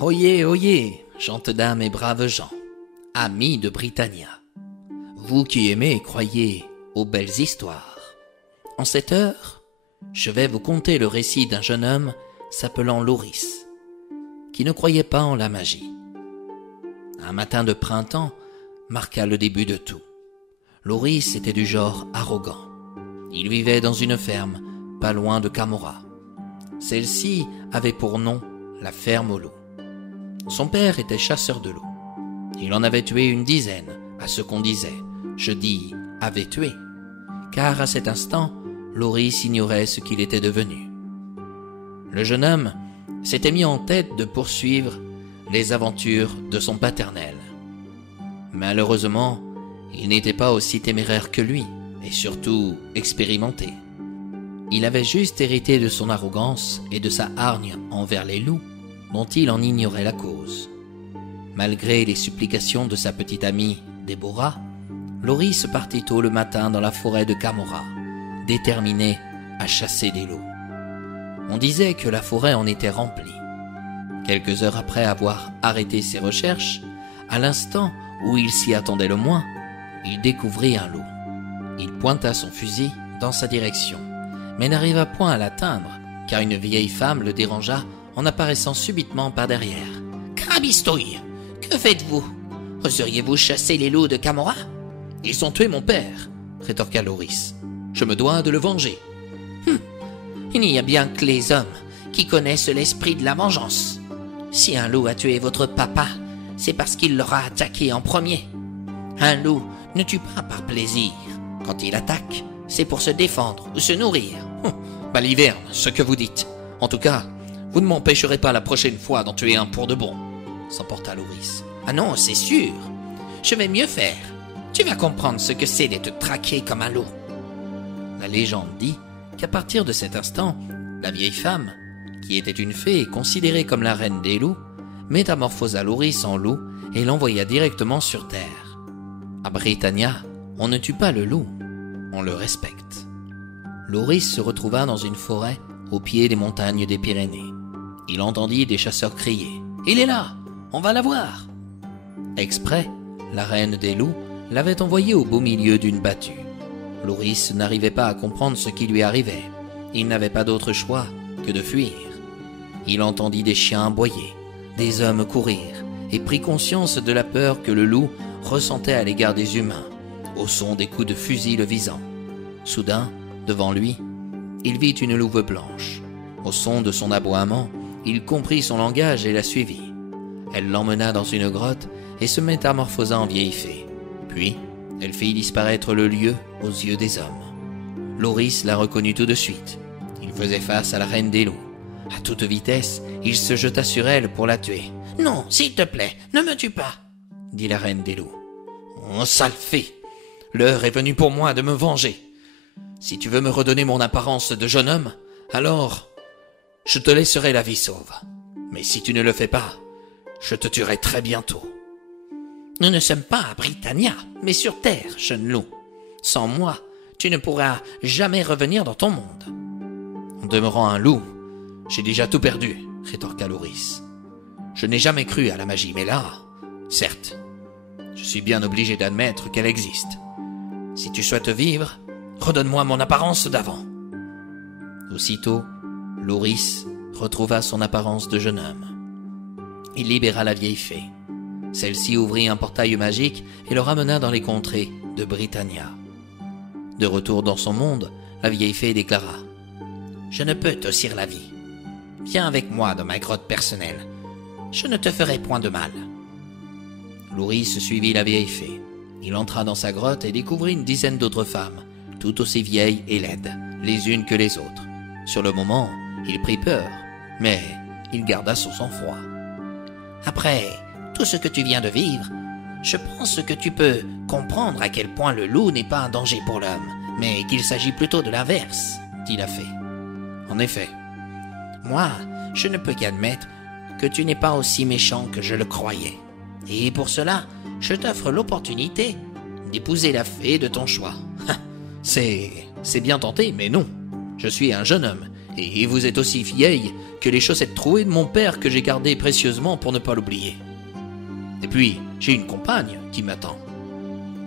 Oyez, oyez, gentes dames et braves gens, amis de Britannia, vous qui aimez et croyez aux belles histoires. En cette heure, je vais vous conter le récit d'un jeune homme s'appelant Loris, qui ne croyait pas en la magie. Un matin de printemps marqua le début de tout. Loris était du genre arrogant. Il vivait dans une ferme, pas loin de Camorra. Celle-ci avait pour nom la ferme aux loups. Son père était chasseur de loups. Il en avait tué une dizaine, à ce qu'on disait. Je dis « avait tué », car à cet instant, Loris ignorait ce qu'il était devenu. Le jeune homme s'était mis en tête de poursuivre les aventures de son paternel. Malheureusement, il n'était pas aussi téméraire que lui, et surtout expérimenté. Il avait juste hérité de son arrogance et de sa hargne envers les loups, dont il en ignorait la cause. Malgré les supplications de sa petite amie, Déborah, Loris partit tôt le matin dans la forêt de Camorra, déterminé à chasser des loups. On disait que la forêt en était remplie. Quelques heures après avoir arrêté ses recherches, à l'instant où il s'y attendait le moins, il découvrit un loup. Il pointa son fusil dans sa direction, mais n'arriva point à l'atteindre, car une vieille femme le dérangea en apparaissant subitement par derrière. « Crabistouille, que faites-vous? Oseriez-vous chasser les loups de Camorra ?»« Ils ont tué mon père, » rétorqua Loris. « Je me dois de le venger. » Il n'y a bien que les hommes qui connaissent l'esprit de la vengeance. Si un loup a tué votre papa, c'est parce qu'il l'aura attaqué en premier. Un loup ne tue pas par plaisir. Quand il attaque, c'est pour se défendre ou se nourrir. Baliverne, ce que vous dites. En tout cas, vous ne m'empêcherez pas la prochaine fois d'en tuer un pour de bon, s'emporta Loris. Ah non, c'est sûr. Je vais mieux faire. Tu vas comprendre ce que c'est d'être traqué comme un loup. La légende dit qu'à partir de cet instant, la vieille femme, qui était une fée considérée comme la reine des loups, métamorphosa Loris en loup et l'envoya directement sur terre. À Britannia, on ne tue pas le loup, on le respecte. Loris se retrouva dans une forêt au pied des montagnes des Pyrénées. Il entendit des chasseurs crier « Il est là, on va la voir !» Exprès, la reine des loups l'avait envoyé au beau milieu d'une battue. Loris n'arrivait pas à comprendre ce qui lui arrivait. Il n'avait pas d'autre choix que de fuir. Il entendit des chiens aboyer, des hommes courir, et prit conscience de la peur que le loup ressentait à l'égard des humains, au son des coups de fusil le visant. Soudain, devant lui, il vit une louve blanche. Au son de son aboiement, il comprit son langage et la suivit. Elle l'emmena dans une grotte et se métamorphosa en vieille fée. Puis, elle fit disparaître le lieu aux yeux des hommes. Loris la reconnut tout de suite. Il faisait face à la reine des loups. À toute vitesse, il se jeta sur elle pour la tuer. « Non, s'il te plaît, ne me tue pas !» dit la reine des loups. « Oh, sale fée! L'heure est venue pour moi de me venger. Si tu veux me redonner mon apparence de jeune homme, alors je te laisserai la vie sauve. Mais si tu ne le fais pas, je te tuerai très bientôt. » Nous ne sommes pas à Britannia, mais sur terre, jeune loup. Sans moi, tu ne pourras jamais revenir dans ton monde. En demeurant un loup, j'ai déjà tout perdu, rétorqua Loris. Je n'ai jamais cru à la magie, mais là, certes, je suis bien obligé d'admettre qu'elle existe. Si tu souhaites vivre, redonne-moi mon apparence d'avant. Aussitôt, Loris retrouva son apparence de jeune homme. Il libéra la vieille fée. Celle-ci ouvrit un portail magique et le ramena dans les contrées de Britannia. De retour dans son monde, la vieille fée déclara « Je ne peux t'ossir la vie. Viens avec moi dans ma grotte personnelle. Je ne te ferai point de mal. » Loris suivit la vieille fée. Il entra dans sa grotte et découvrit une dizaine d'autres femmes, toutes aussi vieilles et laides, les unes que les autres. Sur le moment, il prit peur, mais il garda son sang-froid. « Après tout ce que tu viens de vivre, je pense que tu peux comprendre à quel point le loup n'est pas un danger pour l'homme, mais qu'il s'agit plutôt de l'inverse, dit la fée. En effet, moi, je ne peux qu'admettre que tu n'es pas aussi méchant que je le croyais. Et pour cela, je t'offre l'opportunité d'épouser la fée de ton choix. C'est bien tenté, mais non. Je suis un jeune homme, Et vous êtes aussi vieille que les chaussettes trouées de mon père que j'ai gardées précieusement pour ne pas l'oublier. Et puis, j'ai une compagne qui m'attend. »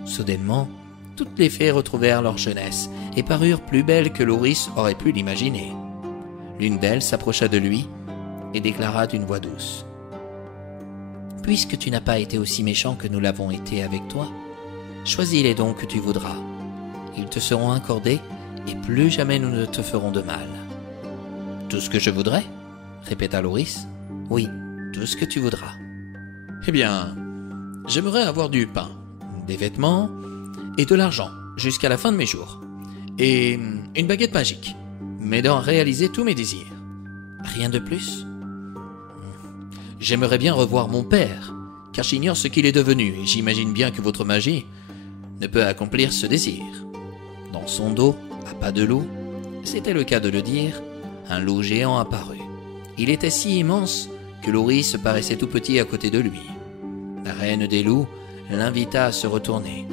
Soudainement, toutes les fées retrouvèrent leur jeunesse et parurent plus belles que Lauris aurait pu l'imaginer. L'une d'elles s'approcha de lui et déclara d'une voix douce: « Puisque tu n'as pas été aussi méchant que nous l'avons été avec toi, choisis les dons que tu voudras. Ils te seront accordés et plus jamais nous ne te ferons de mal. »« Tout ce que je voudrais ?» répéta Lauris. « Oui, tout ce que tu voudras. »« Eh bien, j'aimerais avoir du pain, des vêtements et de l'argent jusqu'à la fin de mes jours. Et une baguette magique, m'aidant à réaliser tous mes désirs. Rien de plus ? J'aimerais bien revoir mon père, car j'ignore ce qu'il est devenu et j'imagine bien que votre magie ne peut accomplir ce désir. » Dans son dos, à pas de loup, c'était le cas de le dire, un loup géant apparut. Il était si immense que Lauris paraissait tout petit à côté de lui. La reine des loups l'invita à se retourner.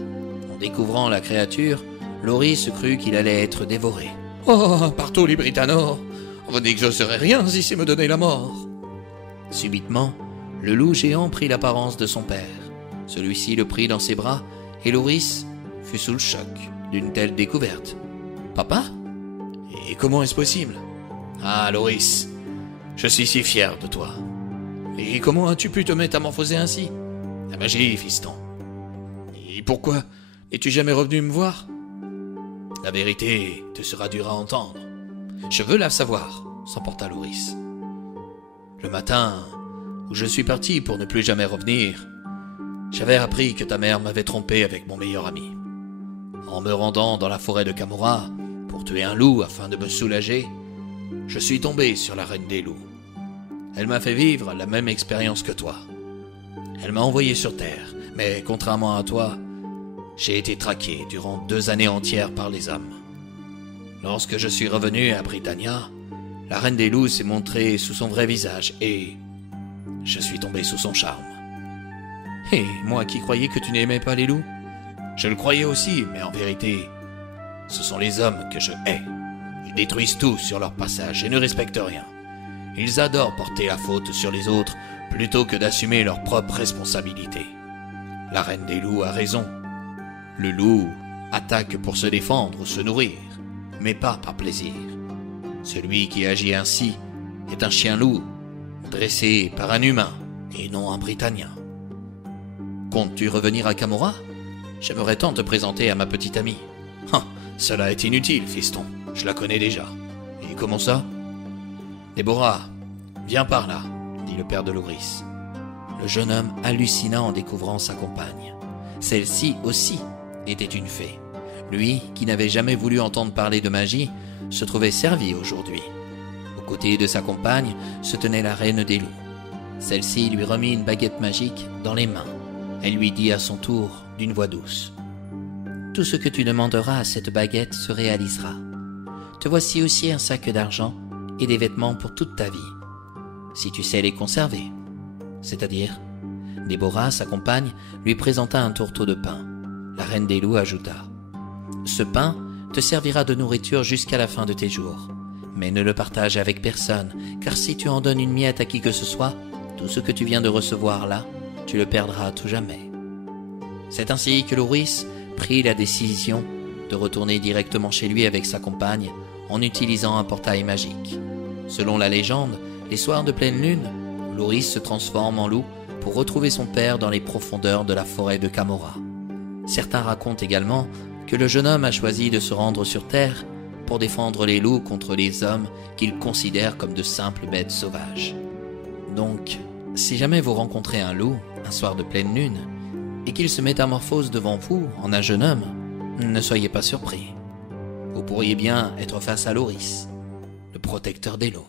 En découvrant la créature, Lauris crut qu'il allait être dévoré. « Oh, partons les Britanors, vous n'exaucerez rien si c'est me donner la mort !» Subitement, le loup géant prit l'apparence de son père. Celui-ci le prit dans ses bras et Lauris fut sous le choc d'une telle découverte. « Papa ? Et comment est-ce possible ? Ah, Lauris, je suis si fier de toi. Et comment as-tu pu te métamorphoser ainsi ? La magie, fiston. Et pourquoi es-tu jamais revenu me voir ? La vérité te sera dure à entendre. Je veux la savoir, s'emporta Lauris. Le matin où je suis parti pour ne plus jamais revenir, j'avais appris que ta mère m'avait trompé avec mon meilleur ami. En me rendant dans la forêt de Camorra pour tuer un loup afin de me soulager, je suis tombé sur la reine des loups. Elle m'a fait vivre la même expérience que toi. Elle m'a envoyé sur Terre, mais contrairement à toi, j'ai été traqué durant 2 années entières par les hommes. Lorsque je suis revenu à Britannia, la reine des loups s'est montrée sous son vrai visage et je suis tombé sous son charme. Et moi qui croyais que tu n'aimais pas les loups, je le croyais aussi, mais en vérité, ce sont les hommes que je hais. Ils détruisent tout sur leur passage et ne respectent rien. Ils adorent porter la faute sur les autres plutôt que d'assumer leurs propres responsabilités. La reine des loups a raison. Le loup attaque pour se défendre ou se nourrir, mais pas par plaisir. Celui qui agit ainsi est un chien-loup, dressé par un humain et non un Britannia. Comptes-tu revenir à Camorra ? J'aimerais tant te présenter à ma petite amie. Ah, cela est inutile, fiston, je la connais déjà. Et comment ça ? Déborah, viens par là, dit le père de Lauris. Le jeune homme hallucina en découvrant sa compagne. Celle-ci aussi était une fée. Lui, qui n'avait jamais voulu entendre parler de magie, se trouvait servi aujourd'hui. Aux côtés de sa compagne se tenait la reine des loups. Celle-ci lui remit une baguette magique dans les mains. Elle lui dit à son tour, d'une voix douce: « Tout ce que tu demanderas à cette baguette se réalisera. Te voici aussi un sac d'argent et des vêtements pour toute ta vie, si tu sais les conserver. » C'est-à-dire, Déborah, sa compagne, lui présenta un tourteau de pain. La reine des loups ajouta: « Ce pain te servira de nourriture jusqu'à la fin de tes jours. Mais ne le partage avec personne, car si tu en donnes une miette à qui que ce soit, tout ce que tu viens de recevoir là, tu le perdras à tout jamais. » C'est ainsi que Lauris prit la décision de retourner directement chez lui avec sa compagne en utilisant un portail magique. Selon la légende, les soirs de pleine lune, Lauris se transforme en loup pour retrouver son père dans les profondeurs de la forêt de Camorra. Certains racontent également que le jeune homme a choisi de se rendre sur Terre pour défendre les loups contre les hommes qu'il considère comme de simples bêtes sauvages. Donc, si jamais vous rencontrez un loup un soir de pleine lune et qu'il se métamorphose devant vous en un jeune homme, ne soyez pas surpris. Vous pourriez bien être face à Lauris, le protecteur des loups.